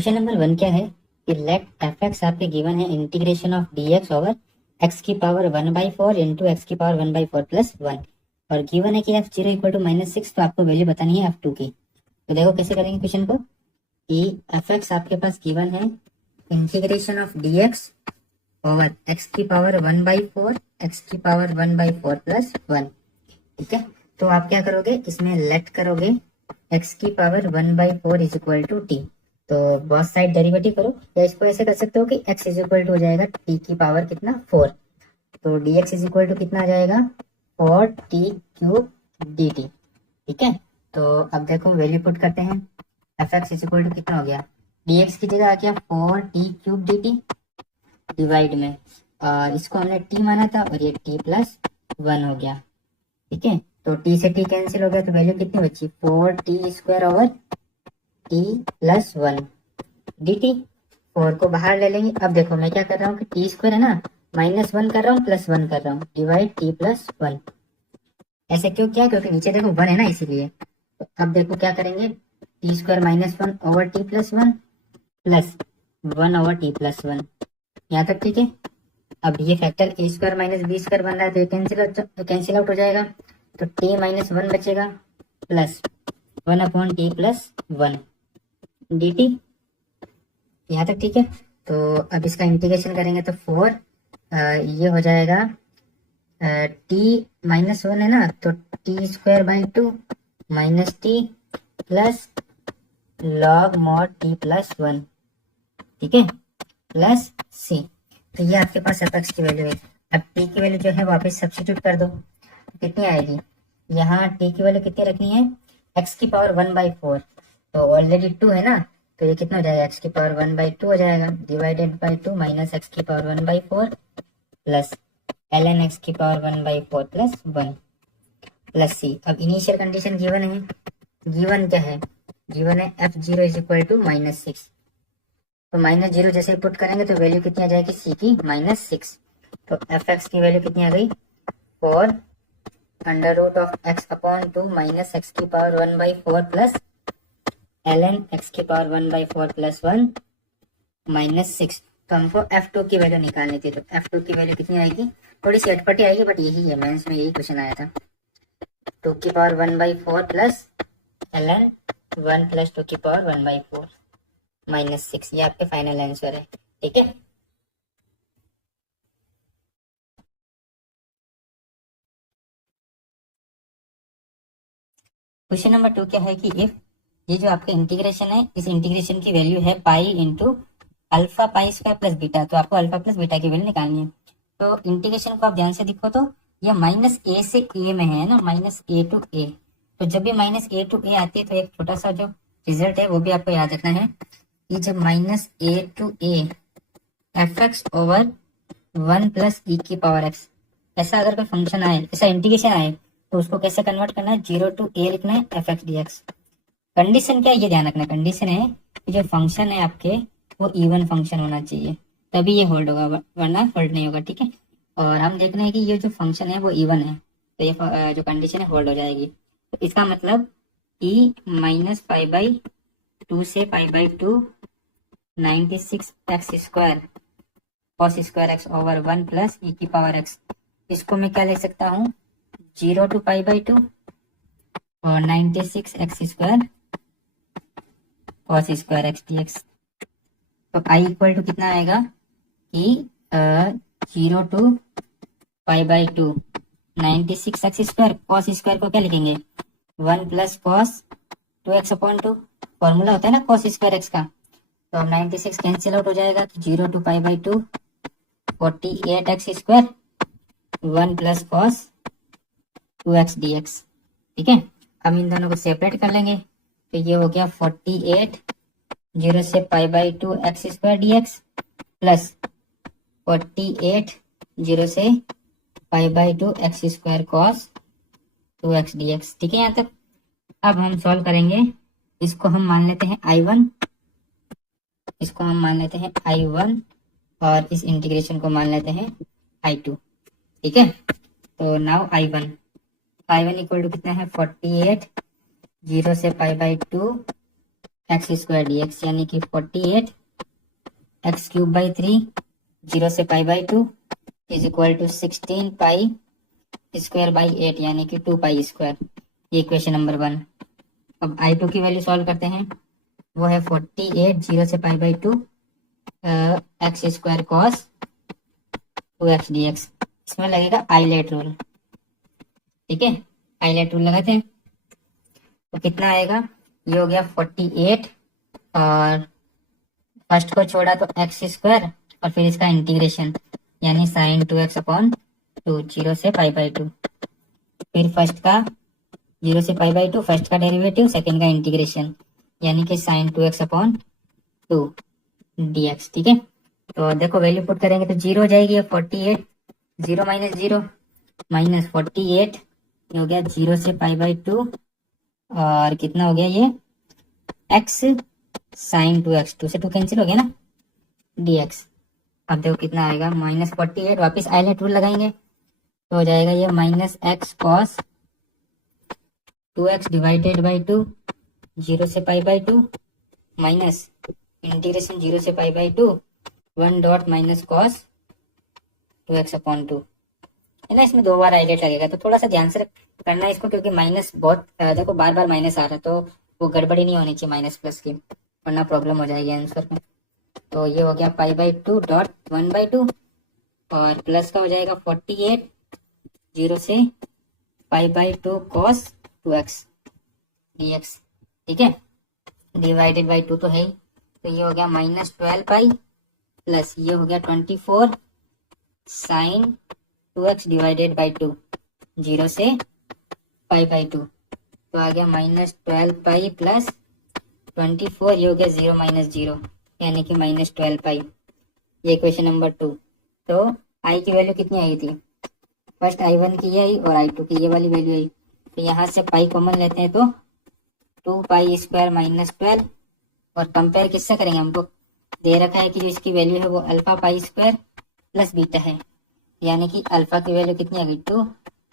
Question number 1 क्या है कि लेट एफ एक्स आपके गिवन है integration of D X over x की पावर 1/4 इंटू एक्स की पावर 1/4 प्लस 1 और गिवन है कि एफ जीरो इक्वल टू -6। तो आपको वैल्यू बतानी है F2 की। तो देखो कैसे करेंगे क्वेश्चन को कि एफ एक्स आपके पास गिवन है integration of D X over x की पावर 1/4 एक्स की पावर 1/4 प्लस 1। ठीक है, तो आप क्या करोगे, इसमें लेट करोगे एक्स की power 1/4 is equal to T. तो बहुत साइड डेरिवेटिव करो, या इसको ऐसे कर सकते हो कि x इज इक्वल टू हो जाएगा t की पावर कितना 4। तो dx इज इक्वल टू कितना आ जाएगा 4t³ dt। ठीक है, तो अब देखो वैल्यू पुट करते हैं। F x is equal to कितना हो गया, dx की जगह आ गया 4t³ dt डिवाइड में, और इसको हमने t माना था और ये t प्लस 1 हो गया। ठीक है, तो t से t कैंसिल हो गया तो वैल्यू कितनी बची 4t² over t plus 1 dt। 4 को बाहर ले लेंगे। अब देखो मैं क्या कर रहा हूँ कि t² है ना, -1 कर रहा हूँ प्लस 1 कर रहा हूँ, डिवाइड t प्लस 1। ऐसे क्यों किया, क्योंकि नीचे देखो 1 है ना इसीलिए। तो अब देखो क्या करेंगे, t² -1 over t plus 1 plus 1 over t plus 1। यहाँ तक ठीक है। अब ये फैक्टर a² -b² बन रहा है तो ये कैंसिल आउट हो जाएगा। तो t -1 बचेगा plus 1 upon t plus 1 dt। यहाँ तक ठीक है। तो अब इसका इंटीग्रेशन करेंगे तो 4 ये हो जाएगा t -1 है ना, तो t²/2 minus T plus log mod t plus 1। ठीक है, प्लस c। तो ये आपके पास एफ एक्स की वैल्यू है। अब t की वैल्यू जो है वापस सब्स्टिट्यूट कर दो, कितनी आएगी, यहाँ t की वैल्यू कितनी रखनी है, x की पावर 1/4। तो ऑलरेडी 2 है ना, तो ये कितना हो जाएगा, x की पावर 1/2 हो जाएगा, डिवाइडेड बाई 2 माइनस x की पावर 1/4 प्लस ln x की पावर 1/4 प्लस 1 प्लस c। अब इनिशियल कंडीशन गिवन है, गिवन क्या है, गिवन है f0 इज इक्वल टू -6। तो -0 जैसे पुट करेंगे तो वैल्यू कितनी आ जाएगी c की -6। तो एफ एक्स की वैल्यू कितनी आ गई 4 √(x अपॉन 2 माइनस x की पावर 1/4 प्लस ln x की पावर 1/4 प्लस 1 -6। तो हमको F2 की वैल्यू निकालनी थी। तो F2 की वैल्यू कितनी आएगी, थोड़ी सी अटपटी आएगी बट यही है, मेंस में यही क्वेश्चन आया था। 2 की पावर 1/4 प्लस ln 1 प्लस 2 की पावर 1/4 -6, ये आपके फाइनल आंसर है। ठीक है, क्वेश्चन नंबर 2 क्या है कि इफ ये जो आपका इंटीग्रेशन है, इस इंटीग्रेशन की वैल्यू है pi into alpha pi square plus beta. तो आपको अल्फा प्लस बीटा की वैल्यू निकालनी है। तो इंटीग्रेशन को आप ध्यान से देखो तो यह -a से a में है ना, -a to a। तो जब भी -a to a आती है तो एक छोटा सा जो रिजल्ट है वो भी आपको याद रखना है कि जब -a to a F x over 1 plus e की पावर x, ऐसा अगर कोई फंक्शन आए, ऐसा इंटीग्रेशन आए, तो उसको कैसे कन्वर्ट करना है, 0 to a लिखना है F x D x. Condition क्या है ये ध्यान रखना, कंडीशन है कि जो फंक्शन है आपके वो इवन फंक्शन होना चाहिए, तभी ये होल्ड होगा, वरना होल्ड नहीं होगा। ठीक है, और हम देख रहे हैं कि ये जो फंक्शन है वो इवन है, तो ये जो कंडीशन है होल्ड हो जाएगी। तो इसका मतलब e -π/2 से π/2 96x² cos square x over 1 plus e की पावर x। इसको मैं क्या लिख सकता हूँ, 0 to π/2 और 96x² cos square x dx। तो i इक्वल टू कितना आएगा कि 0 to π/2 96x² cos स्क्वायर को क्या लिखेंगे 1 plus cos 2x upon 2, formula होता है ना cos स्क्वायर x का। तो अब 96 कैंसिल आउट हो जाएगा, तो 0 to π/2 48x² 1 plus cos 2x dx। ठीक है, अब इन दोनों को सेपरेट कर लेंगे, तो ये हो गया 48 0 से π/2 x² dx प्लस 48 0 से π/2 x² cos 2x dx। ठीक है यहाँ तक। अब हम सॉल्व करेंगे, इसको हम मान लेते हैं I1, इसको हम मान लेते हैं I1 और इस इंटीग्रेशन को मान लेते हैं I2। ठीक है, तो नाउ I1 इक्वल टू कितना है 48 0 से π/2 एक्स स्क्वायर डी एक्स यानी कि 48 एक्स क्यूब बाई 3 0 से pi by 2 is equal to 16 pi square by 8 यानी कि 2 पाई स्क्वायर। ये इक्वेशन नंबर 1। अब I2 की वैल्यू सॉल्व करते हैं। वो है 48 0 से pi by 2 x square cos 2x dx। इसमें लगेगा आइलेट रूल। ठीक है, आइलेट रूल लगाते हैं तो कितना आएगा, ये हो गया 48 और फर्स्ट को छोड़ा तो एक्स स्क्वायर और फिर इसका इंटीग्रेशन यानी साइन 2x अपॉन 2 0 से पाई बाई 2, फिर फर्स्ट का 0 से पाई बाई 2 फर्स्ट का डेरिवेटिव, सेकंड का इंटीग्रेशन यानी कि साइन 2x अपॉन 2 dx। ठीक है, तो देखो वैल्यू पुट करेंगे तो 0 हो जाएगी, 48 0 माइनस 0 माइनस 48 ये हो गया 0 से पाई बाई 2 और कितना हो गया ये x साइन 2x, 2 से 2 कैंसिल हो गया ना dx। अब देखो कितना आएगा -48, वापस आइलेट रूल लगाएंगे तो हो जाएगा ये minus x cos 2x divided by 2 0 से पाई बाई 2 माइनस इंटीग्रेशन 0 से pi by 2 1 dot minus cos 2x upon 2 है ना। इसमें 2 बार आइलेट लगेगा तो थोड़ा सा ध्यान से करना है इसको, क्योंकि माइनस बहुत देखो बार बार माइनस आ रहा है तो वो गड़बड़ी नहीं होनी चाहिए माइनस प्लस की, वरना प्रॉब्लम हो जाएगी आंसर में। तो ये हो गया पाई बाई 2 डॉट 1 बाई 2 और प्लस का हो जाएगा 48 0 से pi by 2 cos 2x dx। ठीक है, डिवाइडेड बाई 2 तो है ही, तो ये हो गया -12 पाई प्लस ये हो गया 24 साइन 2x डिवाइडेड बाई 2 0 से पाई बाई 2, तो आ गया -12 पाई प्लस 24 ये हो गया 0 माइनस 0 यानी कि -12 पाई। ये इक्वेशन नंबर 2। तो i की वैल्यू कितनी आई थी, फर्स्ट i1 की आई और i2 की ये वाली वैल्यू आई, तो यहाँ से पाई कॉमन लेते हैं तो 2 पाई स्क्वायर -12 और कंपेयर किससे करेंगे, हमको दे रखा है कि जो इसकी वैल्यू है वो alpha pi square plus beta है, यानी कि अल्फा की वैल्यू कितनी आ गई 2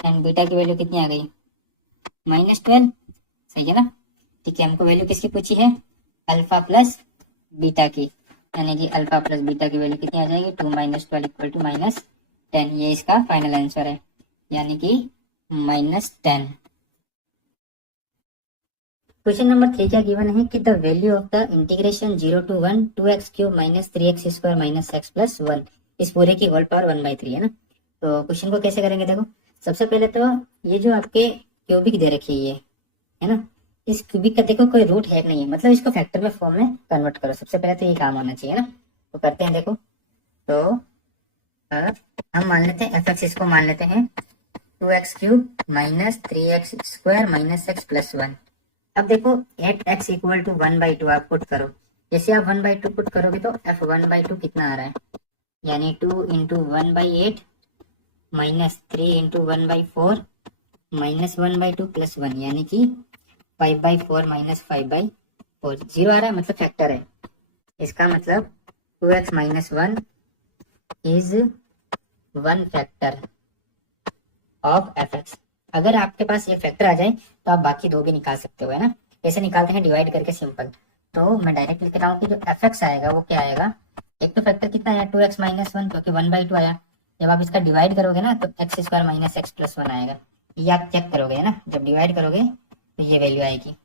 एंड बीटा की वैल्यू कितनी आ गई -12। सही है ना। ठीक है, हमको वैल्यू किसकी पूछी है, अल्फा प्लस बीटा की, यानी कि अल्फा प्लस बीटा की वैल्यू कितनी आ जाएगी 2 - 12 इक्वल टू -10। ये इसका फाइनल आंसर है, यानी कि -10। क्वेश्चन नंबर 3 क्या गिवन है कि the value of the integration 0 to 1 2x cube minus 3x square minus x plus 1 इस पूरे की होल पावर 1/3 है ना। तो क्वेश्चन को कैसे करेंगे, देखो सबसे पहले तो ये जो आपके क्यूबिक दे रखी है ये है ना, इस क्यूबिक का देखो कोई रूट है नहीं है, मतलब इसको फैक्टर में फॉर्म में कन्वर्ट करो, सबसे पहले तो ये काम होना चाहिए ना। तो करते हैं, देखो तो हम मान लेते हैं एफ एक्स, इसको मान लेते हैं 2x cube minus 3x square minus x plus 1। अब देखो एट x इक्वल टू 1/2 आप पुट करो, जैसे आप 1/2 पुट करोगे तो f 1/2 कितना आ रहा है, यानी 2 into 1/8 minus 3 into 1/4 minus 1/2 plus 1 यानी कि 5/4 माइनस 5/4 जीरो आ रहा है, मतलब फैक्टर है। इसका मतलब 2x minus 1 is 1 factor of F x. अगर आपके पास ये फैक्टर आ जाए तो आप बाकी दो भी निकाल सकते हो, है ना। कैसे निकालते हैं, डिवाइड करके सिंपल। तो मैं डायरेक्ट लिख रहा हूँ कि जो एफ एक्स आएगा वो क्या आएगा, एक तो फैक्टर कितना आया 2x माइनस 1 क्योंकि 1/2 आया, जब आप इसका डिवाइड करोगे ना तो x square minus x plus 1 आएगा, ये आप चेक करोगे है ना, जब डिवाइड करोगे तो ये वैल्यू आएगी।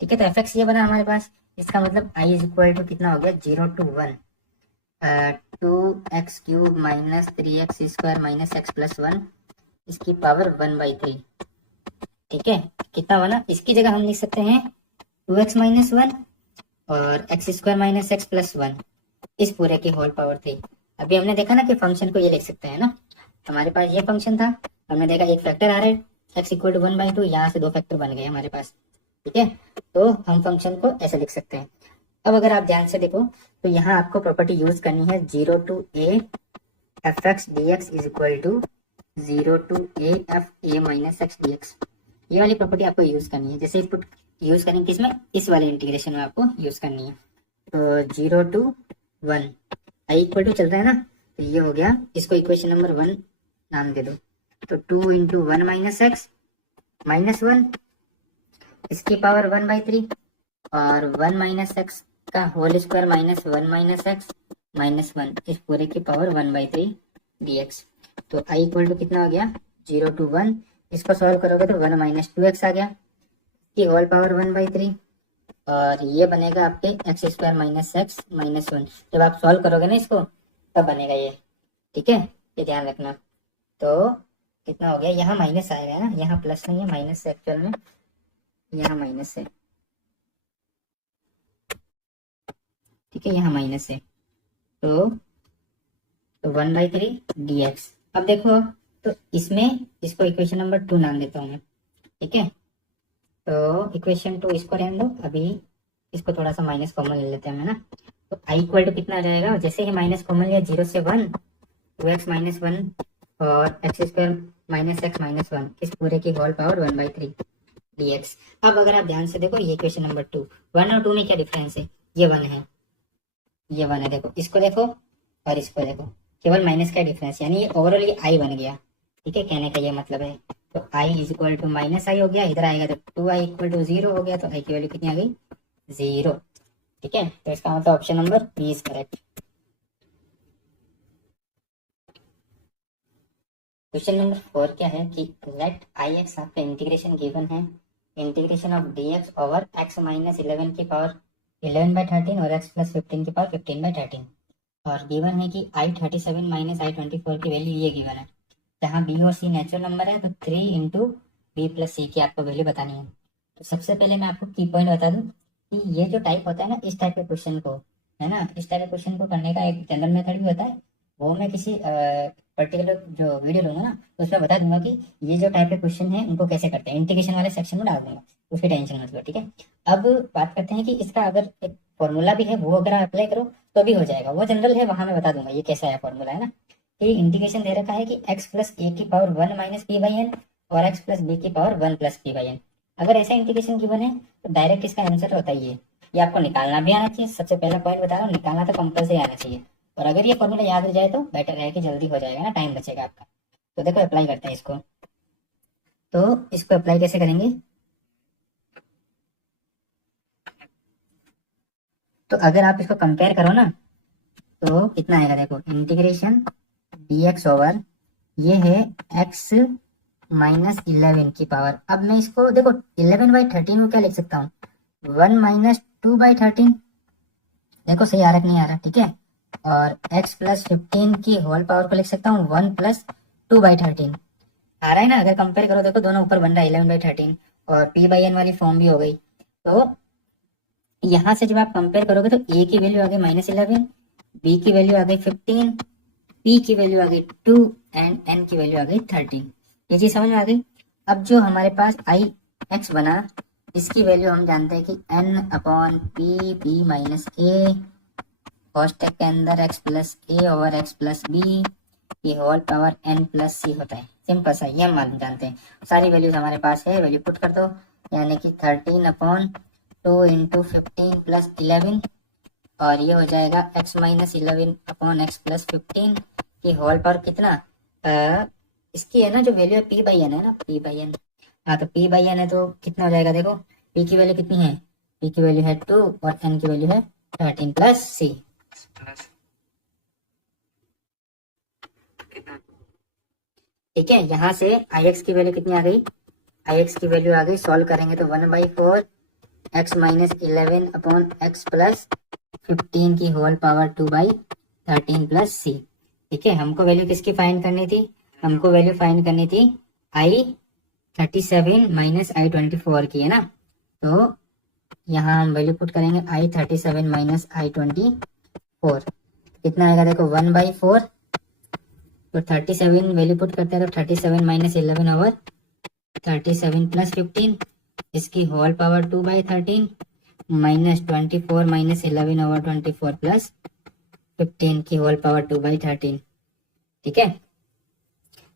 ठीक है, तो एफ एक्स ये बना हमारे पास, इसका मतलब i इज इक्वल टू कितना हो गया 0 to 1 2x cube minus 3x square minus x plus 1 इसकी पावर 1/3। ठीक है, कितना बना, इसकी जगह हम लिख सकते हैं 2x माइनस 1 और x square minus x plus 1 इस पूरे की होल पावर 3। अभी हमने देखा ना कि फंक्शन को ये लिख सकते हैं ना, हमारे पास ये फंक्शन था, हमने देखा एक फैक्टर आ रहा है x इक्वल टू 1/2, यहाँ से दो फैक्टर बन गए हमारे पास। ठीक है, तो हम फंक्शन को ऐसे लिख सकते हैं। अब अगर आप ध्यान से देखो तो यहाँ आपको प्रॉपर्टी यूज करनी है 0 to a F x D x is equal to 0 to a F A minus X D X. ये वाली प्रॉपर्टी आपको यूज करनी है, जैसे इनपुट यूज करेंगे किसमें, इस वाले इंटीग्रेशन में आपको यूज करनी है। तो 0 to 1 आई इक्वल टू चल रहा है ना, तो ये हो गया, इसको इक्वेशन नंबर 1 नाम दे दो। तो 2 इंटू 1 माइनस एक्स माइनस 1 इसकी पावर 1/3 और 1 माइनस एक्स का whole square minus 1 minus x minus 1 इस पूरे की पावर 1/3 dx। तो i इक्वल टू कितना हो गया 0 to 1। इसको सॉल्व करोगे तो 1 माइनस 2x आ गया की होल पावर 1/3 और ये बनेगा आपके X square minus x minus 1। जब आप सॉल्व करोगे ना इसको तब बनेगा ये, ठीक है, ये ध्यान रखना। तो कितना हो गया, यहाँ माइनस आएगा ना, यहाँ प्लस नहीं है माइनस है एक्चुअल में, यहाँ माइनस है, ठीक है, यहाँ माइनस है। तो 1/3 dx। अब देखो तो इसमें इसको इक्वेशन नंबर 2 नाम देता हूँ मैं, ठीक है। तो इक्वेशन 2 इसको रहने दो, अभी इसको थोड़ा सा माइनस कॉमन ले लेते हैं ना। तो आई इक्वल टू कितना आ जाएगा, जैसे ही माइनस कॉमन लिया 0 से 1 2x माइनस 1 और x square minus x minus 1 इस पूरे की होल पावर 1/3 dx। अब अगर आप ध्यान से देखो ये इक्वेशन नंबर 2, 1 और 2 में क्या डिफरेंस है, ये 1 है, ये 1 है, देखो इसको देखो और इसको देखो, केवल माइनस का डिफरेंस, यानी ये ओवरऑल ये आई बन गया, ठीक है, कहने का ये मतलब है। तो I is equal to minus आई हो गया, इधर आएगा तो 2i इक्वल टू 0 हो गया, तो आई की वैल्यू कितनी आ गई 0, ठीक है। तो इसका मतलब option number B is correct. Question number 4 क्या है कि लेट आई एक्स आपका इंटीग्रेशन गिवन है, integration of D X over X minus 11 की पावर 11/13 और एक्स प्लस 15 की पावर 15/13 और गिवन है कि आई 37 माइनस आई 24 की वैल्यू ये गिवन है, जहाँ बी और सी नेचुरल नंबर है तो 3 इंटू बी प्लस सी की आपको वैल्यू बतानी है। तो सबसे पहले मैं आपको की पॉइंट बता दूं कि ये जो टाइप होता है ना, इस टाइप के क्वेश्चन को, है ना, इस टाइप के क्वेश्चन को करने का एक जनरल मेथड भी होता है, वो मैं किसी पर्टिकुलर जो वीडियो लूंगा ना तो उसमें बता दूंगा कि ये जो टाइप के क्वेश्चन है उनको कैसे करते हैं, इंटीग्रेशन वाले सेक्शन में डाल दूंगा, उसकी टेंशन मत लो, ठीक है। अब बात करते हैं कि इसका अगर एक फॉर्मूला भी है, वो अगर आप अप्लाई करो तो भी हो जाएगा, वो जनरल है, वहां मैं बता दूंगा ये कैसा है फॉर्मूला, है ना। कि इंटीग्रेशन दे रखा है कि x प्लस ए की power 1 minus P by N और x प्लस बी की power 1 plus P by N. अगर ऐसा इंटीग्रेशन गिवन है तो डायरेक्ट इसका आंसर होता है ये आपको निकालना भी आना चाहिए, सबसे पहला पॉइंट बता रहा हूँ, निकालना तो कंपल्सरी आना चाहिए। और अगर ये फॉर्मूला याद हो जाए तो बेटर है कि जल्दी हो जाएगा ना, टाइम बचेगा आपका। तो देखो अप्लाई करते हैं इसको, तो इसको अप्लाई कैसे करेंगे, तो अगर आप इसको कंपेयर करो ना तो कितना आएगा, देखो इंटीग्रेशन dx ओवर ये है x माइनस 11 की पावर। अब मैं इसको देखो 11/13 को क्या लिख सकता हूँ, 1 माइनस 2/13, देखो सही आ रहा कि नहीं आ रहा, ठीक है। और x प्लस 15 की होल पावर को लिख सकता हूँ 1 प्लस 2/13, आ रहा है ना। अगर कंपेयर करो देखो दोनों ऊपर बन रहा है 11/13 और p बाई एन वाली फॉर्म भी हो गई। तो यहाँ से जब आप कंपेयर करोगे तो a की वैल्यू आ गई -11, b की वैल्यू आ गई 15, p की वैल्यू आ गई 2 एंड n की वैल्यू आ गई 13। ये चीज समझ में आ गई। अब जो हमारे पास आई एक्स बना, इसकी वैल्यू हम जानते हैं कि n upon P B minus A कॉस्टेक के अंदर x plus A over x plus B की whole power n plus C होता है। सिंपल सा, ये हम मालूम जानते हैं, सारी वैल्यूज हमारे पास है, वैल्यू पुट कर दो, यानी कि 13/2 इंटू 15 प्लस 11 और ये हो जाएगा x minus 11 upon x plus 15 की होल पावर कितना, इसकी है ना जो वैल्यू है p बाई एन है ना, p बाई एन, हाँ तो p बाई एन है तो कितना हो जाएगा, देखो p की वैल्यू कितनी है, p की वैल्यू है 2 और n की वैल्यू है 13 प्लस c, ठीक है। यहाँ से ix की वैल्यू कितनी आ गई, ix की वैल्यू आ गई, सॉल्व करेंगे तो 1/4 x minus 11 upon x plus 15 की होल पावर 2/13 प्लस सी, ठीक है। हमको वैल्यू किसकी फाइंड करनी थी, हमको वैल्यू फाइंड करनी थी आई 37 माइनस आई 24 की, है ना। तो यहाँ हम वैल्यू पुट करेंगे आई 37 माइनस आई 24, कितना आएगा देखो 1/4, तो 37 वैल्यू पुट करते हैं तो 37 माइनस 11 ओवर 37 प्लस 15 इसकी whole power 2/13 minus 24 minus 11 over 24 plus 15 की होल पावर 2/13, ठीक है।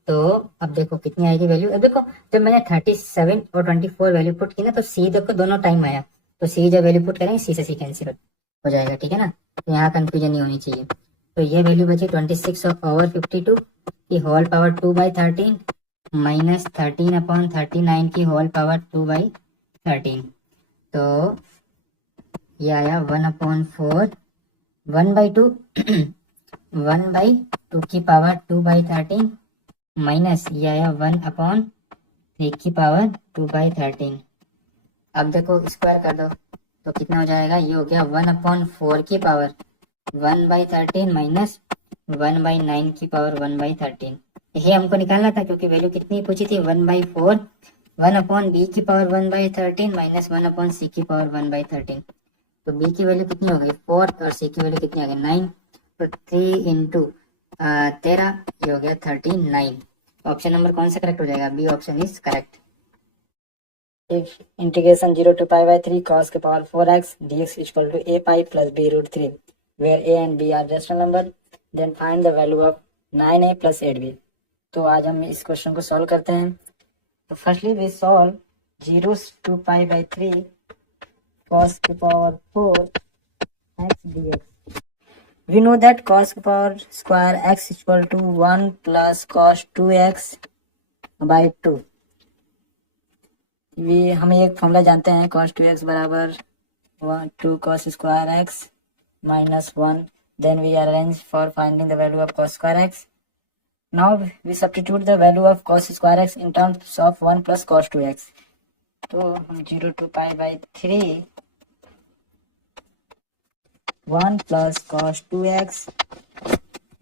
तो अब देखो कितनी आएगी वैल्यू, अब देखो जब मैंने 37 और 24 वैल्यू पुट की ना तो सी देखो दोनों टाइम आया, तो सी जब वैल्यू पुट करेंगे सी से सी कैंसिल हो जाएगा, ठीक है ना। तो यहाँ कंफ्यूजन नहीं होनी चाहिए। तो ये वैल्यू बची 26 ओवर 52 की होल पावर 2/13 माइनस 13 अपॉन 39 की होल पावर 2/13। तो ये आया 1/4 1/2 1/2 की पावर 2/13 माइनस ये आया 1/3 की पावर 2/13। अब देखो स्क्वायर कर दो तो कितना हो जाएगा, ये हो गया 1/4 की पावर 1/13 माइनस 1/9 की पावर 1/13। ये हमको निकालना था क्योंकि वैल्यू कितनी पूछी थी 1/4 1/b की पावर 1/13 माइनस 1/c की पावर 1/13। तो b की वैल्यू कितनी हो गई 4 और c की वैल्यू कितनी आ गई 9। तो 3 इंटू 13 ये हो गया 39। ऑप्शन नंबर कौन सा करेक्ट हो जाएगा, B option is correct. If integration 0 to pi by 3 cos के power 4x dx equal to a pi plus b root 3 where a and b are rational number, then find the value of 9a plus 8b। तो आज हम इस question को solve करते हैं। तो firstly we solve 0 to pi by 3 cos के power 4 x dx। We know that cos के power square x equal to 1 plus cos 2x by 2। हम एक फॉर्मूला जानते हैं cos 2x बराबर 2 cos square x minus 1। Then we arrange for finding the value of cos square x। Now we substitute the value of cos square x in terms of 1 plus cos 2x। तो हम 0 to pi by 3 1 plus cos 2x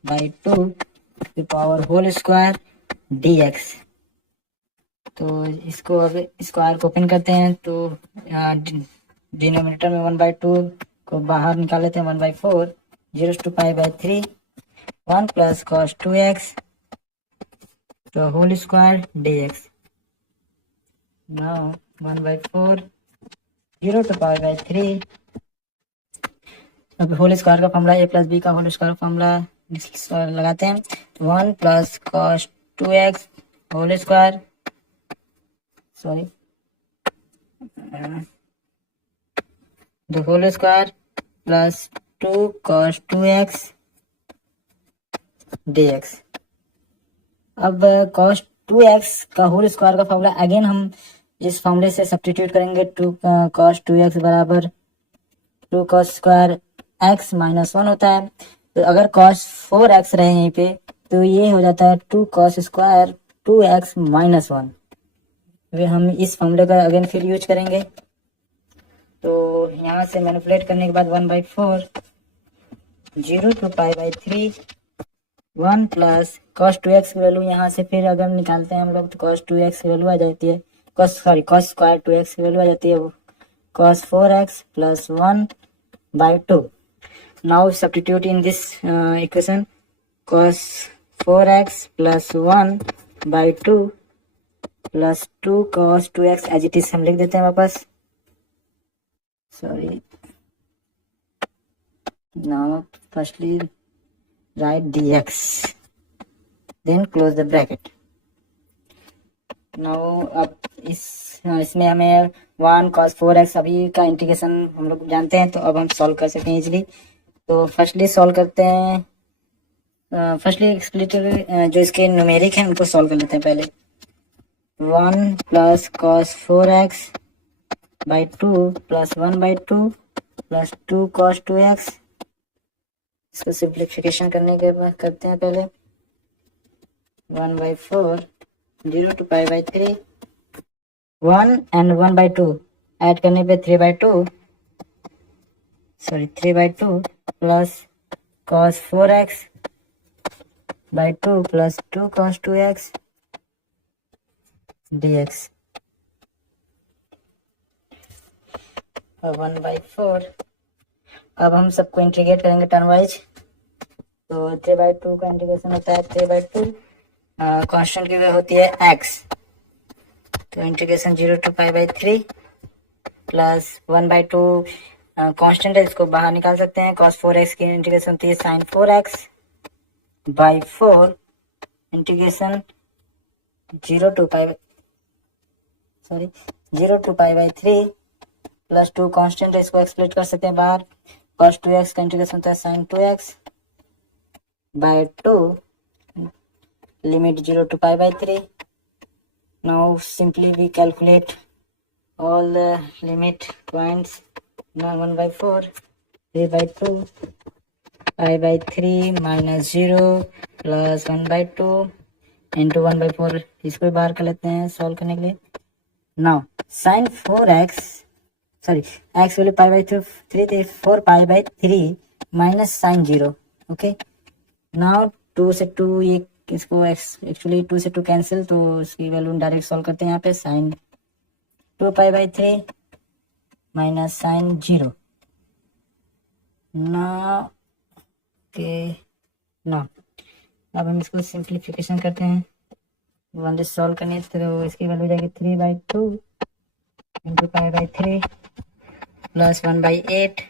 by 2 the power whole square dx। तो इसको अब square को open करते हैं तो denominator में 1/2 को बाहर निकाल लेते हैं 1/4 0 to pi by 3 1 plus cos 2x तो whole square dx। Now 1/4 0 to pi by 3 अब होल स्क्वायर का फॉर्मूला a प्लस b का होल स्क्वायर फॉर्मूला लगाते हैं। 1 plus cos 2x होल स्क्वायर the whole square plus 2 cos 2x dx। अब cos 2x का होल स्क्वायर का फॉर्मूला अगेन हम इस फॉर्मूले से सब्स्टिट्यूट करेंगे। 2 cos 2x बराबर 2 cos स्क्वायर x माइनस 1 होता है। तो अगर cos 4x रहे यहीं पे तो ये हो जाता है 2 cos स्क्वायर 2x माइनस 1। वे हम इस फॉर्मूले का अगेन फिर यूज करेंगे। तो यहाँ से मैनिपुलेट करने के बाद 1/4 0 to pi by 3 1 plus cos 2x की वैल्यू यहाँ से फिर अगर निकालते हैं हम लोग तो cos 2x की वैल्यू आ जाती है cos square 2x की वैल्यू आ जाती है cos 4x plus 1/2। now substitute in this equation cos 4x plus 1/2 plus 2 cos 2x as it is हम लिख देते हैं वापस। Sorry now firstly write dx then close the bracket. Now अब इसमें हमें 1 cos 4x अभी का इंटीग्रेशन हम लोग जानते हैं तो अब हम सॉल्व कर सकते हैं इजीली। तो फर्स्टली सॉल्व करते हैं फर्स्टली एक्सप्लिसिटली जो इसके न्यूमेरिक हैं उनको सॉल्व कर लेते हैं पहले। 1 plus cos 4x by 2 plus 1/2 plus 2 cos 2x। इसको सिंप्लीफिकेशन करने के बाद करते हैं पहले 1/4 0 to pi by 3 1 and 1/2 add करने पे 3/2 plus cos 4x by 2 plus 2 cos 2x dx। और 1/4 अब हम सबको इंटीग्रेट करेंगे टर्म वाइज। तो 3/2 का इंटीग्रेशन होता है 3/2 कांस्टेंट की वैल्यू होती है x। तो integration 0 to pi by 3 plus 1/2 constant है इसको बाहर निकाल सकते हैं। cos 4x की इंटीग्रेशन होती है sin 4x by 4 integration 0 to pi by 3 plus 2 constant है इसको एक्सप्लिट कर सकते हैं बाहर। cos 2x का इंटीग्रेशन होता है sin 2x by 2 limit 0 to pi by 3। now simply we calculate all the limit points ना 1/4, 3/2, π/3 माइनस 0 प्लस 1/2 इंटू 1/4। इसको बाहर कर लेते हैं सॉल्व करने के लिए। Now sine 4x, sorry x value π/3 थी, 4π/3 माइनस साइन 0। ओके, नाउ 2 से 2 ये इसको एक्चुअली 2 से 2 कैंसिल, तो इसकी वैल्यू डायरेक्ट सॉल्व करते हैं यहाँ पे। साइन 2π/3 माइनस साइन 0 ना के ना। अब हम इसको सिंप्लीफिकेशन करते हैं, 1 सॉल्व करनी है तो इसकी वैल्यू हो जाएगी 3/2 इंटू π/3 प्लस 1/8।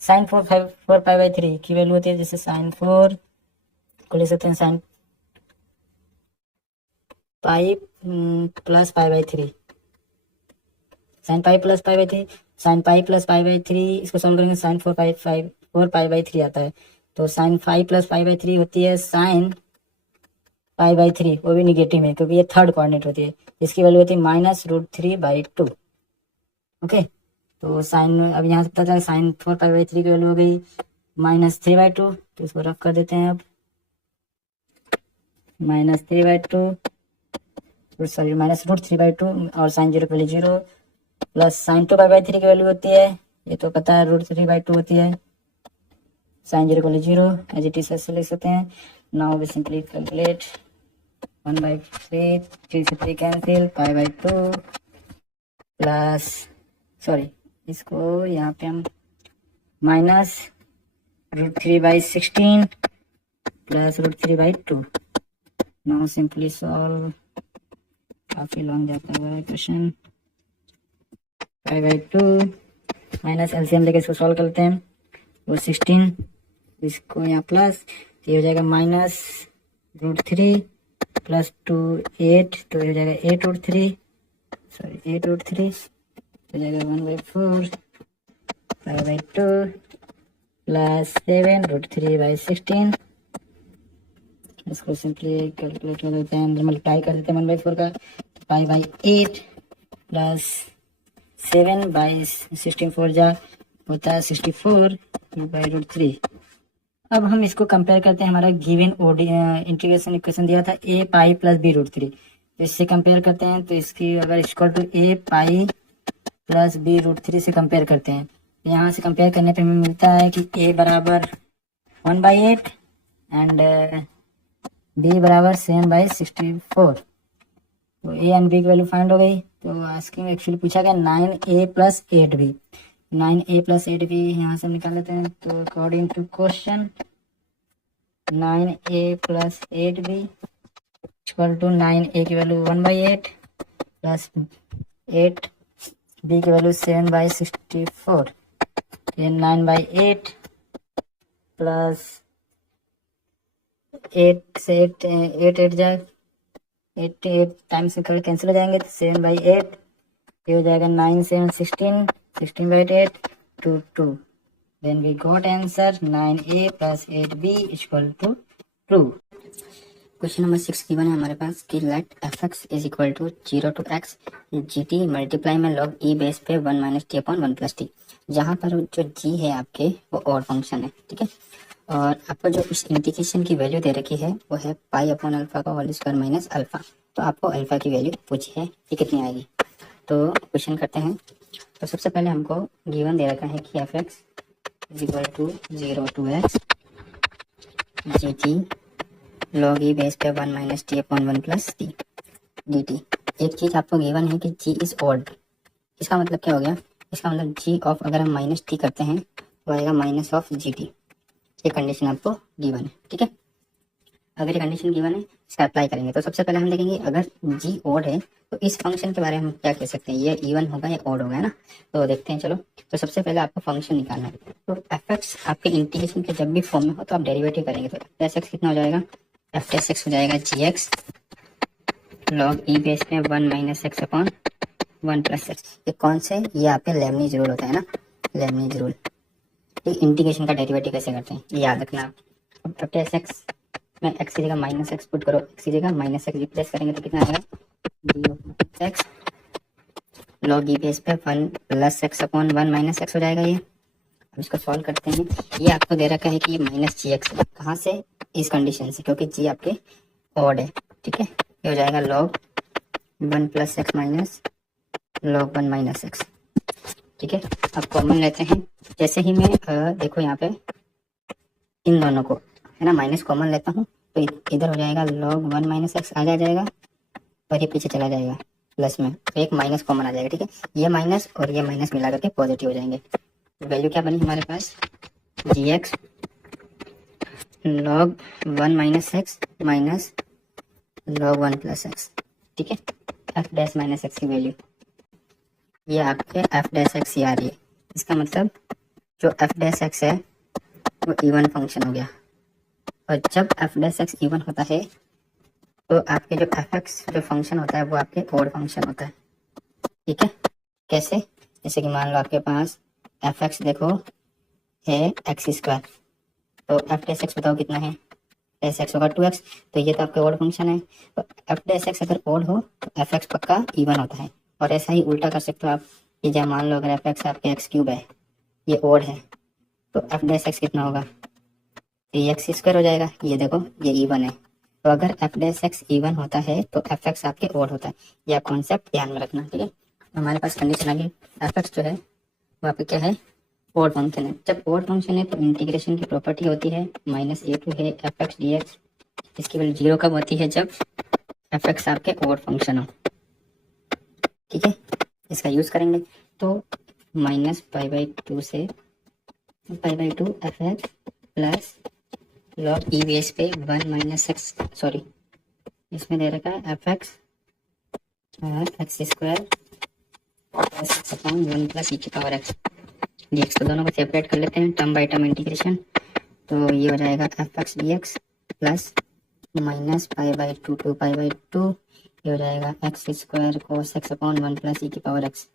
साइन 4π/3 की वैल्यू होती है, जैसे साइन 4 को ले सकते हैं sine pi plus π/3, sine pi plus π/3, sine pi plus π/3। इसको सॉल्व करेंगे साइन 4π/3 आता है, तो साइन 5 प्लस π/3 होती है साइन π/3, वो भी निगेटिव है क्योंकि ये थर्ड कोऑर्डिनेट होती है। इसकी वैल्यू होती है -√3/2। ओके, तो साइन अब यहाँ से पता चला साइन 4π/3 की वैल्यू हो गई -3/2, तो इसको रफ कर देते हैं अब। -3/2 सॉरी -√3/2 और साइन 0 की वैल्यू 0 प्लस साइन 2π/3 की वैल्यू होती है, ये तो पता है √3/2 होती है। साइन 0 की वैल्यू 0 एज इट इज ऐसे लिख सकते हैं। नाउ वी सिंपली कैलकुलेट 1/3, 3 से 3 कैंसिल, π/2 प्लस सॉरी इसको यहाँ पे हम -√3/16 प्लस √3/2। नाउ सिंपली सॉल्व, काफी लॉन्ग जाता है क्वेश्चन। π/2 माइनस एलसीएम लेके इसको सॉल्व करते हैं, वो 16, इसको यहाँ प्लस, ये हो जाएगा -√3 प्लस 2 8, तो ये हो जाएगा 8√3, सॉरी 8√3 हो जाएगा 1/4 π/2 प्लस 7√3/16। इसको सिंपली कैलकुलेट कर देते हैं, मल्टीप्लाई कर देते हैं 1/4 का, π/8 प्लस 7/16 4 जा होता है 64/√3। अब हम इसको कंपेयर करते हैं, हमारा गिवन इंटीग्रेशन इक्वेशन दिया था a पाई प्लस b√3, तो इससे कंपेयर करते हैं। तो इसकी अगर equal to a pi plus b√3 से कंपेयर करते हैं, यहाँ से कंपेयर करने पे हमें मिलता है कि a बराबर 1/8 एंड b बराबर 7/64। तो a एंड b की वैल्यू फाइंड हो गई। तो आस्किंग एक्चुअली पूछा गया 9a plus 8b, 9a plus 8b यहाँ से निकाल लेते हैं। तो according to question 9a plus 8b equal to 9a की वैल्यू 1/8 प्लस 8b की वैल्यू 7/64, ये 9/8 प्लस 8 से 8 जाए 8 टाइम्स में कैंसिल हो जाएंगे, तो 7/8, ये हो जाएगा 9 7 16, 16/8 to 2। Then we got answer 9a plus 8b equal to 2। Question number 6 given है हमारे पास कि let fx is equal to 0 to x gt multiply में log e बेस पे 1 minus T upon 1 plus T, जहाँ पर जो g है आपके वो ऑड फंक्शन है, ठीक है। और आपको जो इस इंटीग्रेशन की वैल्यू दे रखी है वो है पाई अपॉन अल्फा का होल स्क्वायर माइनस अल्फा। तो आपको अल्फा की वैल्यू पूछी है कि कितनी आएगी, तो क्वेश्चन करते हैं। तो सबसे पहले हमको गिवन दे रखा है कि F x is equal to 0 to x G T log E base पे 1 minus T upon 1 plus T D T. एक चीज़ आपको गिवन है कि जी इज ऑड, इसका मतलब क्या हो गया, इसका मतलब जी ऑफ अगर हम माइनस टी करते हैं तो आएगा माइनस ऑफ जी टी। ये कंडीशन आपको गिवन है, ठीक है। अगर ये कंडीशन गिवन है इसका अप्लाई करेंगे, तो सबसे पहले हम देखेंगे अगर जी ऑड है तो इस फंक्शन के बारे में हम क्या कह सकते हैं, ये इवन होगा या ऑड होगा, है ना। तो देखते हैं चलो। तो सबसे पहले आपको फंक्शन निकालना है। तो एफ एक्स आपके इंटीग्रेशन के जब भी फॉर्म में हो तो आप डेरिवेटिव करेंगे, तो एफ एक्स कितना हो जाएगा, एफ एक्स हो जाएगा जी एक्स लॉग ई बेस में 1 minus x upon 1 plus x. ये कौन से, ये आपके लेबनीज रूल होता है ना, लेबनीज रूल। इंटीग्रेशन का डेरिवेटिव कैसे करते हैं ये याद रखना। अब एफ एक्स में एक्स की जगह माइनस एक्स पुट करो, एक्स की जगह माइनस एक्स रिप्लेस करेंगे तो कितना आएगा, D of x log E base पे 1 plus x upon 1 minus x हो जाएगा ये। अब इसको सॉल्व करते हैं। ये आपको दे रखा है कि ये माइनस जी एक्स है, कहाँ से, इस कंडीशन से, क्योंकि जी आपके ऑड है, ठीक है। ये हो जाएगा log 1 plus x minus log 1 minus x, ठीक है। अब कॉमन लेते हैं। जैसे ही मैं देखो यहाँ पे इन दोनों को है ना माइनस कॉमन लेता हूँ, तो इधर हो जाएगा लॉग 1 माइनस एक्स आ जाएगा, और ये पीछे चला जाएगा प्लस में, तो एक माइनस कॉमन आ जाएगा, ठीक है। ये माइनस और ये माइनस मिला करके पॉजिटिव हो जाएंगे। वैल्यू क्या बनी हमारे पास, G x log 1 minus x minus log 1 plus x, ठीक है। एफ डैश माइनस एक्स की वैल्यू ये आपके एफ डैश एक्स ही आ रही है। इसका मतलब जो एफ डैश एक्स है वो इवन फंक्शन हो गया, और जब एफ डैश एक्स इवन होता है तो आपके जो एफ एक्स जो फंक्शन होता है वो आपके ऑड फंक्शन होता है, ठीक है। कैसे, जैसे कि मान लो आपके पास एफ एक्स देखो है एक्स स्क्वायर, तो एफ डैश एक्स बताओ कितना है, एस एक्स होगा 2x, तो ये तो आपका ऑड फंक्शन है। तो एफ डैश एक्स अगर ऑड हो तो एफ एक्स पक्का इवन होता है। और ऐसा ही उल्टा कर सकते हो आप, कि जब मान लो अगर एफ एक्स आपके एक्स क्यूब है, ये ऑड है, तो एफ डैश एक्स कितना होगा, थ्री एक्स स्क्वायर हो जाएगा। ये देखो ये इवन है, तो अगर एफ डैश एक्स इवन होता है तो एफ एक्स आपके ऑड होता है। यह कॉन्सेप्ट ध्यान में रखना, ठीक है। हमारे पास कंडीशन आ गई, एफ एक्स जो है वो आपका क्या है, ऑड फंक्शन है। जब ऑड फंक्शन है तो इंटीग्रेशन की प्रॉपर्टी होती है माइनस ए टू है एफ एक्स डी एक्स। इसकी वैल्यू 0 कब होती है, जब एफ एक्स आपके ऑड फंक्शन हो, ठीक है। इसका यूज करेंगे तो माइनस पाई बाई 2 से pi by 2 F x plus log E base पे 1 माइनस एक्स, सॉरी इसमें दे रखा है F x x square plus x upon 1 plus E की पावर एक्स डी एक्स। तो दोनों को सेपरेट कर लेते हैं, टर्म बाई टर्म इंटीग्रेशन। तो ये हो जाएगा F x D x plus minus pi by 2 to pi by 2, ये हो जाएगा x square cos x upon 1 plus E की पावर एक्स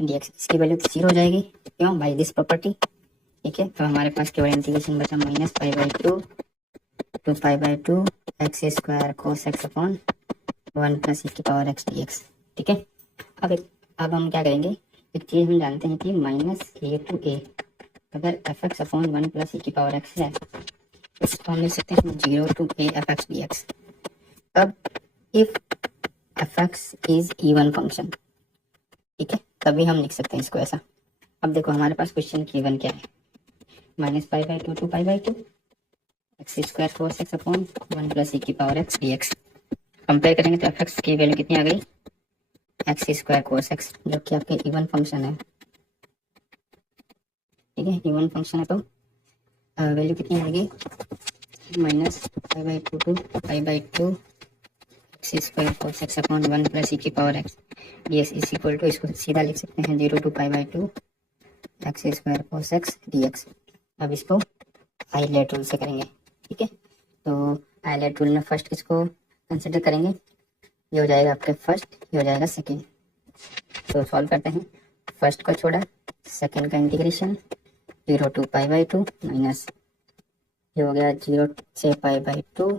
डी एक्स। इसकी वैल्यू 0 हो जाएगी, क्यों, बाई दिस प्रॉपर्टी, ठीक है। तो हमारे पास केवल इंटीग्रेशन बचा minus pi by 2 to pi by 2 x square cos x upon 1 plus E की पावर एक्स डी एक्स, ठीक है। अब हम क्या करेंगे, एक चीज़ हम जानते हैं कि माइनस ए टू ए अगर F X upon 1 plus E की पावर एक्स है, इसको हम लिख सकते हैं 0 to A F x D x. अब if F x is even function, ठीक है, तभी हम लिख सकते हैं इसको ऐसा। अब देखो हमारे पास क्वेश्चन की इवन क्या है, minus pi by 2 to pi by 2 x square cos x upon 1 plus E की power x D x. Compare करेंगे तो एफ एक्स की वैल्यू कितनी आ गई, एक्स स्क्वायर कोस एक्स, जो कि आपके इवन फंक्शन है, ठीक है। इवन फंक्शन है तो वैल्यू कितनी आएगी, minus pi by 2 to pi by 2 x square cos x upon 1 plus E की power x D x is equal to, इसको सीधा लिख सकते हैं 0 to pi by 2 x square cos x D x. अब इसको आइलेट रूल से करेंगे, ठीक है। तो आइलेट रूल में फर्स्ट किसको कंसिडर करेंगे, ये हो जाएगा आपके फर्स्ट, ये हो जाएगा सेकेंड। तो सॉल्व करते हैं, फर्स्ट को छोड़ा, सेकेंड का integration 0 to pi by 2 minus, ये हो गया 0 से पाई बाई 2,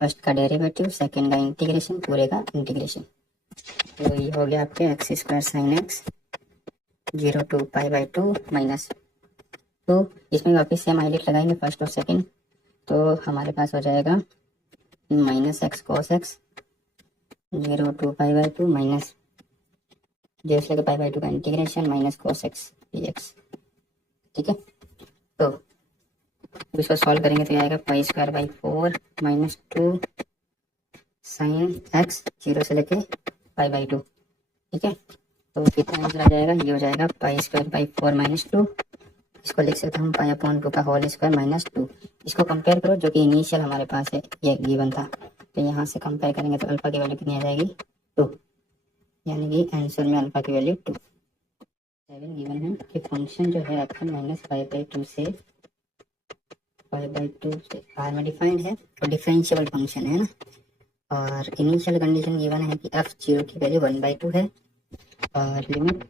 फर्स्ट का डेरिवेटिव, सेकेंड का इंटीग्रेशन, पूरे का इंटीग्रेशन। तो ये हो गया आपके X square sine X 0 to pi by 2 minus. तो इसमें वापस से हम आइलेट लगाएंगे फर्स्ट और सेकेंड, तो हमारे पास हो जाएगा minus X cos X 0 to pi by 2 minus 0 से पाई बाई 2 का integration minus cos x D X, ठीक है। तो इसको सॉल्व करेंगे तो आएगा pi square by 4 minus 2 sine X 0 से लेके पाई बाई 2, ठीक है। तो कितना आंसर आ जाएगा, ये हो जाएगा पाई स्क्वायर बाई 4 माइनस 2, इसको लिख सकते हैं हम पाई अपॉन 2 का होल स्क्वायर माइनस 2। इसको कंपेयर करो, जो कि इनिशियल हमारे पास है ये गिवन था, तो यहाँ से कंपेयर करेंगे तो अल्फा की वैल्यू कितनी आ जाएगी 2, यानी कि आंसर में अल्फा की वैल्यू 2। 7 गिवन है कि फंक्शन जो है आपका माइनस पाई बाई 2 से पाई बाई 2 से आर में डिफाइंड है और डिफरेंशिएबल फंक्शन है ना, और इनिशियल कंडीशन गिवन है कि एफ 0 की वैल्यू 1/2 है, और लिमिट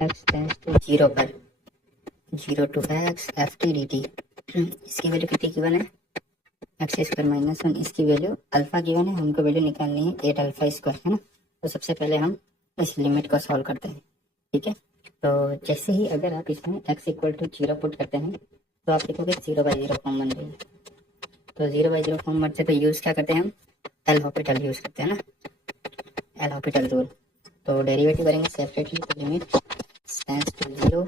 एक्स टेंड्स टू 0 पर 0 to X F T D T, इसकी वैल्यू कितनी गिवन है, एक्स स्क्वायर माइनस 1, इसकी वैल्यू अल्फा गिवन है, हमको वैल्यू निकालनी है 8 अल्फा स्क्वायर, है ना। तो सबसे पहले हम इस लिमिट को सॉल्व करते हैं। ठीक है, तो जैसे ही अगर आप इसमें x इक्वल टू 0 पुट करते हैं तो आप देखोगे 0/0 फॉर्म बन रही है। तो 0/0 फॉर्म बनते हैं तो यूज़ क्या करते हैं हम, एल हॉपिटल यूज़ करते हैं ना, एल हॉपिटल रूल। तो डेरिवेटिव करेंगे सेपरेटली, तो लिमिट टेंड्स टू 0।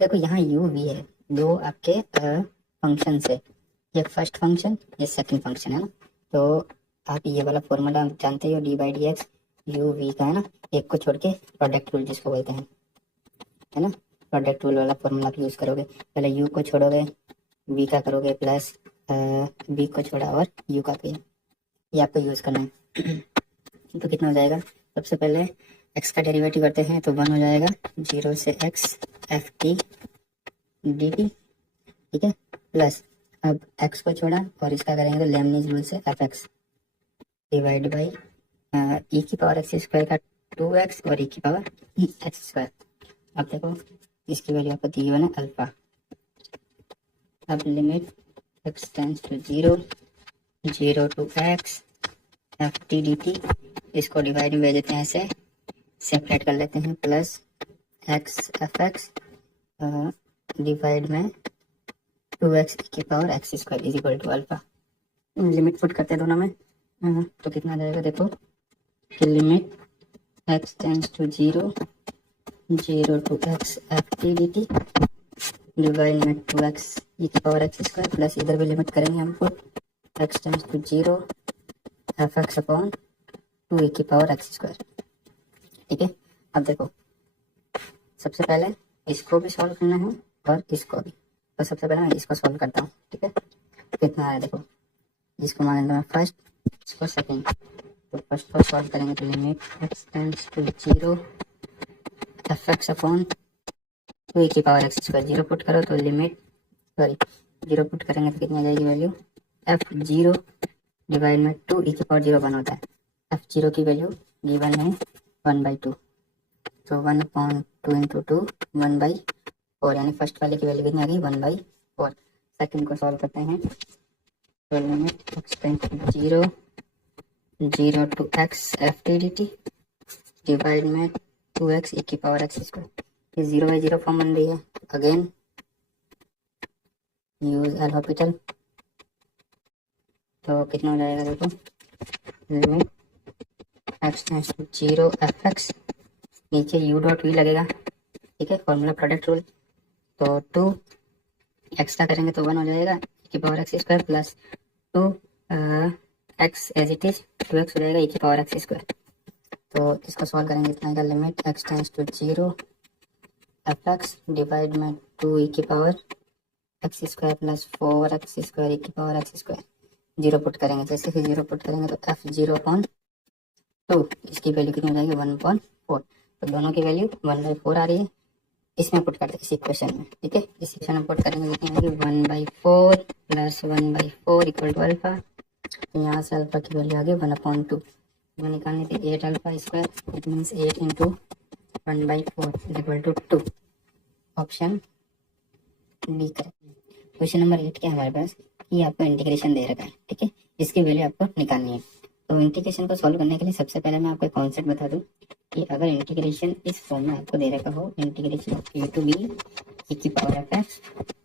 देखो यहाँ u v है, दो आपके फंक्शन है, ये फर्स्ट फंक्शन ये सेकंड फंक्शन है ना। तो आप ये वाला फॉर्मूला जानते हो, d/dx u v का है ना, एक को छोड़ के प्रोडक्ट रूल जिसको बोलते हैं, है ना, प्रोडक्ट रूल वाला फॉर्मूला आप यूज़ करोगे। पहले u को छोड़ोगे, v का करोगे प्लस b को छोड़ा और u का किया, ये आपको यूज़ करना है। तो कितना हो जाएगा, सबसे पहले x का डेरिवेटिव करते हैं तो 1 हो जाएगा, 0 से x F T D T. ठीक है, प्लस अब x को छोड़ा और इसका करेंगे तो लेमनीज रूल से F x divide by E की पावर एक्स स्क्वायर का 2x और ई की पावर एक्स स्क्वायर। अब देखो इसकी वैल्यू आपको दी हुई है अल्फा। अब limit x tends to 0, 0 to x F T D T, इसको डिवाइड में भेज देते हैं, ऐसे सेपरेट कर लेते हैं, plus X F x divide में 2x की power x square is equal to alpha. Limit put करते हैं दोनों में, तो कितना जाएगा देखो कि limit x tends to 0, 0 to x F T D T divide में 2x ई की पावर एक्स स्क्वायर, प्लस इधर भी लिमिट करेंगे हम put, x tends to 0 F X upon 2 E की पावर एक्स स्क्वायर। ठीक है, अब देखो सबसे पहले इसको भी सॉल्व करना है और इसको भी, तो सबसे पहले मैं इसको सॉल्व करता हूँ। ठीक है, कितना है देखो, इसको मान लेता मैं फर्स्ट, इसको सेकंड। तो फर्स्ट को सॉल्व करेंगे तो limit x tends to 0 F X upon 2 E की पावर एक्स स्क्वायर, 0 पुट करो तो लिमिट, सॉरी 0 पुट करेंगे तो कितनी आ जाएगी वैल्यू, एफ 0 डिवाइड में 2 ई की पावर 0 1 होता है, एफ 0 की वैल्यू गिवन है 1/2, तो 1/2 इंटू 2 1/4, यानी फर्स्ट वाले की वैल्यू कितनी आ गई 1/4। सेकंड को सॉल्व करते हैं तो limit x tends to 0, 0 to x F T D T divide में 2x ई की पावर एक्स स्क्वायर, ये 0/0 फॉर्म बन रही है। अगेन यूज एल हॉपिटल, तो कितना हो जाएगा देखो, limit x tends to 0 F X, नीचे u डॉट वी लगेगा। ठीक है, फॉर्मूला प्रोडक्ट रूल, तो 2 एक्स्ट्रा करेंगे तो 1 हो जाएगा e की power x square, plus 2 X as it is 2x हो जाएगा e की पावर एक्स स्क्वायर। तो इसको सॉल्व करेंगे इतना आएगा, limit x tends to 0 F x divide में 2 ई की power x square plus 4x square E की पावर एक्स स्क्वायर, 0 पुट करेंगे, जैसे ही 0 पुट करेंगे तो एफ 0 अपॉन 2, इसकी वैल्यू कितनी हो जाएगी 1/4, तो दोनों की वैल्यू 1/4 आ रही है। इसमें पुट करते हैं इस इक्वेशन में। ठीक है, इस इक्वेशन में पुट करेंगे कितनी आएगी 1/4 प्लस 1/4 इक्वल टू अल्फा, यहाँ से अल्फा की वैल्यू आ गई 1/2, वो निकालनी थी 8 alpha square, it means 8 into 1/4 is equal to 2, option B correct. Question number 8 क्या है हमारे पास, ये आपको इंटीग्रेशन दे रखा है। ठीक है, इसकी वैल्यू आपको निकालनी है। तो इंटीग्रेशन को सॉल्व करने के लिए सबसे पहले मैं आपको एक कॉन्सेप्ट बता दूं कि अगर इंटीग्रेशन इस फॉर्म में आपको दे रखा हो, integration of A to B E की पावर एफ एक्स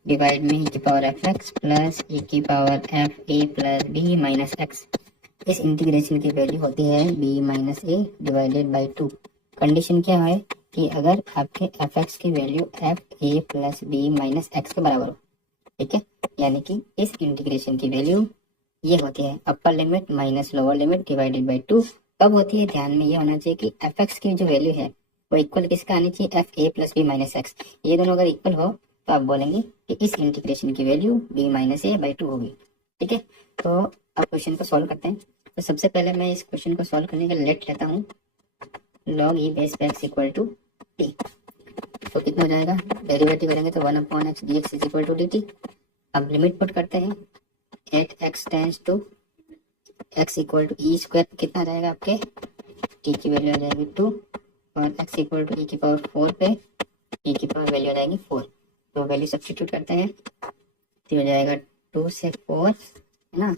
डिवाइड में ई की power F x plus E की power F A plus B minus X, इस इंटीग्रेशन की वैल्यू होती है B minus A divided by 2। Condition क्या है कि अगर आपके एफ एक्स की value F A plus B minus X के बराबर हो। ठीक है, यानी कि इस इंटीग्रेशन की वैल्यू ये होती है upper limit minus lower limit divided by 2। कब होती है, ध्यान में ये होना चाहिए कि एफ एक्स की जो वैल्यू है वो इक्वल किसका आनी चाहिए, F A plus B minus X. ये दोनों अगर इक्वल हो तो आप बोलेंगे कि इस इंटीग्रेशन की value B minus A by 2 होगी। ठीक है, तो अब क्वेश्चन को सॉल्व करते हैं। तो सबसे पहले मैं इस क्वेश्चन को सॉल्व करने के लिए लेट लेता हूँ लॉग ई बेस पे एक्स इक्वल टू टी, तो कितना हो जाएगा, डेरिवेटिव करेंगे तो 1/x dx is equal to dt। अब लिमिट पुट करते हैं, 8x tends to x equal to E square, कितना आ जाएगा आपके t की वैल्यू आ जाएगी 2 और x इक्वल टू e की पावर 4 पे e की पावर वैल्यू आ जाएगी 4। तो वैल्यू सब्स्टिट्यूट करते हैं तो हो जाएगा 2 से 4 है ना,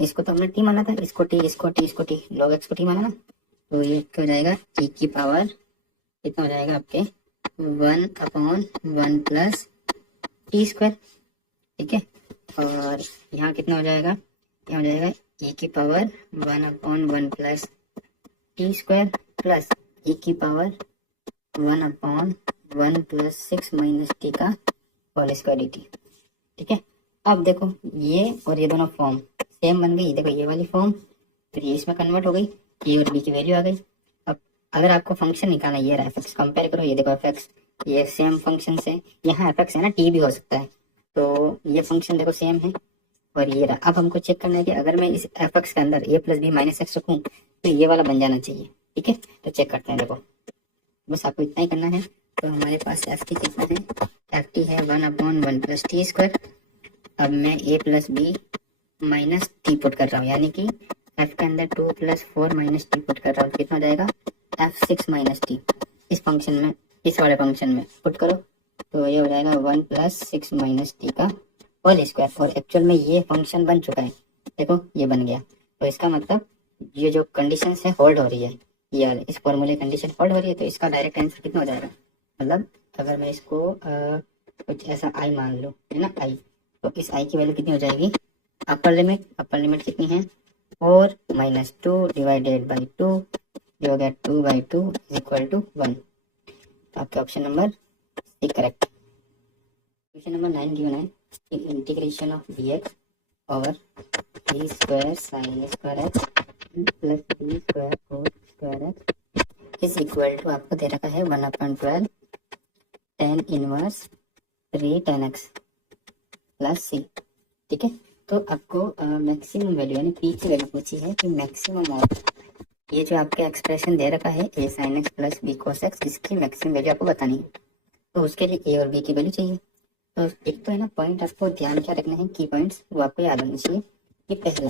इसको तो हमने t माना था, इसको t, इसको t, इसको t, log x को t माना ना, तो ये क्या हो जाएगा e की पावर कितना हो जाएगा आपके 1/1 प्लस टी स्क्वायर, ठीक है। और यहाँ कितना हो जाएगा, यहाँ हो जाएगा e की power 1/1 plus T square plus e की पावर 1/1 प्लस 6 माइनस टी का होल स्क्वायर dt, ठीक है। अब देखो ये और ये दोनों फॉर्म सेम बन गई, देखो ये वाली फॉर्म फिर ये इसमें कन्वर्ट हो गई, ए और बी की वैल्यू आ गई। अब अगर आपको फंक्शन निकालना ये रहा एफ कंपेयर करो, ये देखो एफ ये सेम फंक्शन से, यहाँ एफ है ना, टी भी हो सकता है, तो ये फंक्शन देखो सेम है और ये रहा। अब हमको चेक करना है कि अगर मैं इस एफ के अंदर ए प्लस बी माइनस एक्स रखूँ तो ये वाला बन जाना चाहिए, ठीक है। तो चेक करते हैं, देखो बस आपको इतना ही करना है। तो हमारे पास एफ टी कितना है, एफ टी है 1/1 प्लस टी स्क्वायर। अब मैं A plus B minus T put कर रहा हूँ, यानी कि एफ के अंदर 2 + 4 माइनस टी पुट कर रहा हूँ, कितना हो जाएगा f6 माइनस टी। इस फंक्शन में, इस वाले फंक्शन में पुट करो तो ये हो जाएगा 1 + 6 माइनस टी का होल स्क्वायर। और एक्चुअल में ये फंक्शन बन चुका है, देखो ये बन गया। तो इसका मतलब ये जो कंडीशन है होल्ड हो रही है, ये इस फॉर्मूले कंडीशन होल्ड हो रही है, तो इसका डायरेक्ट आंसर कितना हो जाएगा, मतलब अगर मैं इसको कुछ ऐसा आई मान लूँ, है ना आई, तो इस आई की वैल्यू कितनी हो जाएगी, अपर लिमिट कितनी है 4 - 2 डिवाइडेड बाई 2, जो हो गया 2/2 = 1। तो आपके option number C correct. Question number 9 given है कि integration of dx over b square sin square x plus b square cos square x is equal to, आपको दे रखा है 1/12 tan inverse 3 tan x plus c, ठीक है। तो आपको मैक्सिमम वैल्यू यानी पी की वैल्यू पूछी है कि मैक्सिमम ऑफ ये जो आपका एक्सप्रेशन दे रखा है a sin x plus b cos x, इसकी मैक्सिमम वैल्यू आपको बतानी है। तो उसके लिए a और b की वैल्यू चाहिए। तो एक तो है ना पॉइंट, आपको ध्यान क्या रखना है, की पॉइंट्स वो आपको याद होने चाहिए कि पहले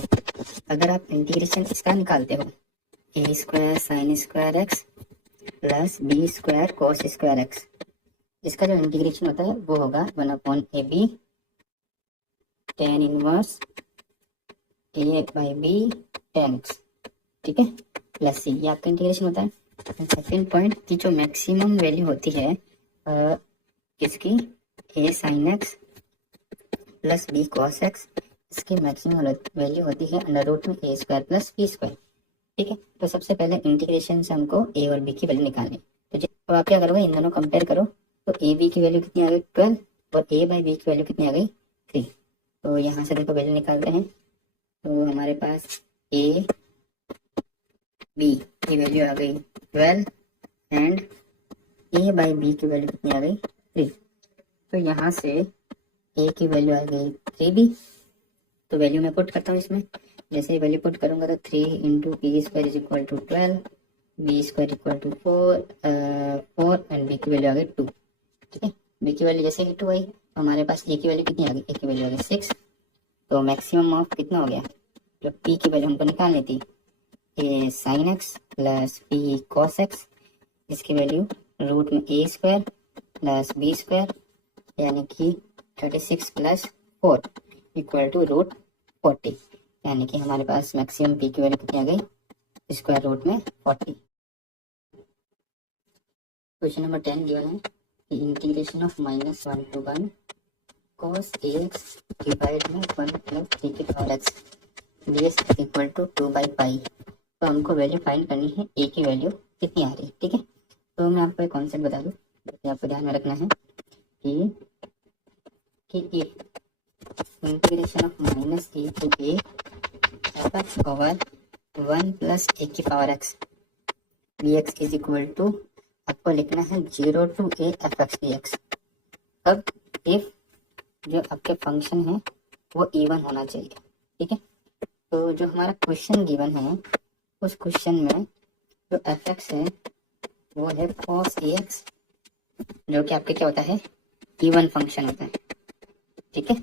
अगर आप इंटीग्रेशन इसका निकालते हो a square sin square x plus b square cos square x, इसका जो इंटीग्रेशन होता है वो होगा 1/ab tan inverse a/b tan x, ठीक है, प्लस सी, ये आपका इंटीग्रेशन होता है। सेकेंड पॉइंट की जो मैक्सिमम वैल्यू होती है किसकी, a sin x plus b cos x, इसकी मैक्सिमम वैल्यू होती है √में a square plus b square, ठीक है। तो सबसे पहले इंटीग्रेशन से हमको a और b की वैल्यू निकालनी। तो आप क्या करोगे, इन दोनों कंपेयर करो, तो a b की वैल्यू कितनी आ गई 12 और a/b की वैल्यू कितनी आ गई 3। तो यहाँ से देखो वैल्यू निकालते हैं, तो हमारे पास a b की वैल्यू आ गई 12 एंड a/b की वैल्यू कितनी आ गई 3। तो यहाँ से a की वैल्यू आ गई 3b, तो वैल्यू मैं पुट करता हूँ इसमें। जैसे वैल्यू पुट करूंगा तो 3 × b² = 12, b² = 4 एंड b की वैल्यू आ गई 2, ठीक है। b की वैल्यू जैसे ही 2 आई तो हमारे पास a की वैल्यू कितनी आ गई, a की वैल्यू आ गई 6। तो मैक्सिमम ऑफ कितना हो गया, जो p की वैल्यू हमको निकालनी थी a sin x plus b cos x, इसकी वैल्यू √में a square plus b square यानी कि 36 + 4 = √40, यानी कि हमारे पास मैक्सिमम p की वैल्यू कितनी आ गई, स्क्वायर रूट में 40। क्वेश्चन नंबर 10 गिवन है कि integration of -1 to 1 cos ax divide में 1 + 3 की पावर x dx = 2/π। तो हमको वैल्यू फाइंड करनी है, a की वैल्यू कितनी आ रही है, ठीक है। तो मैं आपको एक कॉन्सेप्ट बता दूं, जैसे आपको ध्यान में रखना है कि integration of -a to a fx over 1 + a की power x dx is equal to, आपको लिखना है 0 to a fx dx। अब इफ जो आपके फंक्शन है वो इवन होना चाहिए, ठीक है। तो जो हमारा क्वेश्चन गिवन है उस क्वेश्चन में जो fx है वो है cos ax, जो कि आपके क्या होता है, इवन फंक्शन होता है, ठीक है,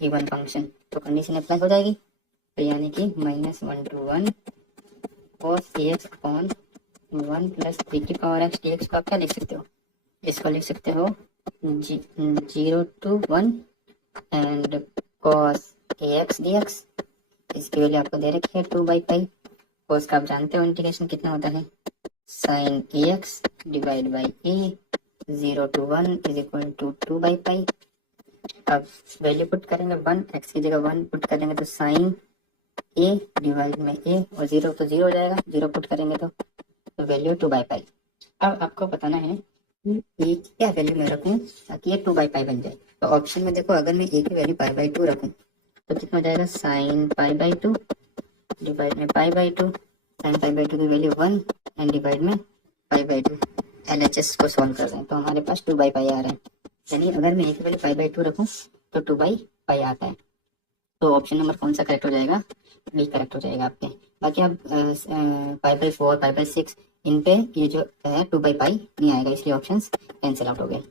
इवन फंक्शन। तो कंडीशन अप्लाई हो जाएगी, तो यानी कि -1 to 1 cos ax अपॉन 1 + 3 की पावर x dx को आप क्या लिख सकते हो, इसको लिख सकते हो 0 to 1 and cos ax dx, इसकी वैल्यू आपको दे रखी है 2/π। cos का आप जानते हो इंटीग्रेशन कितना होता है, sin ax divide by a, 0 to 1 is equal to 2 by pi. अब वैल्यू पुट करेंगे 1, एक्स की जगह 1 पुट करेंगे तो साइन ए डिवाइड में ए, और 0 तो 0 हो जाएगा, 0 पुट करेंगे तो वैल्यू 2 बाई पाई। अब आपको बताना है कि ए की क्या वैल्यू मैं रखूं ताकि ये 2 बाई पाई बन जाए। तो ऑप्शन में देखो, अगर मैं ए की वैल्यू पाई बाई 2 रखूं तो कितना हो जाएगा, साइन पाई बाई 2 डिवाइड में पाई बाई 2, साइन पाई बाई 2 की वैल्यू 1 एंड डिवाइड में पाई बाई 2। LHS को सॉल्व कर रहे हैं तो हमारे पास 2 बाई पाई आ रहा है, यानी अगर मैं ए की वैल्यू पाई बाई 2 रखूं तो 2 बाई पाई आता है। तो ऑप्शन नंबर कौन सा करेक्ट हो जाएगा, बी करेक्ट हो जाएगा आपके। बाकी आप पाई बाई 4, पाई बाई 6 इन पे ये जो है 2 बाई पाई नहीं आएगा, इसलिए ऑप्शंस कैंसिल आउट हो गए।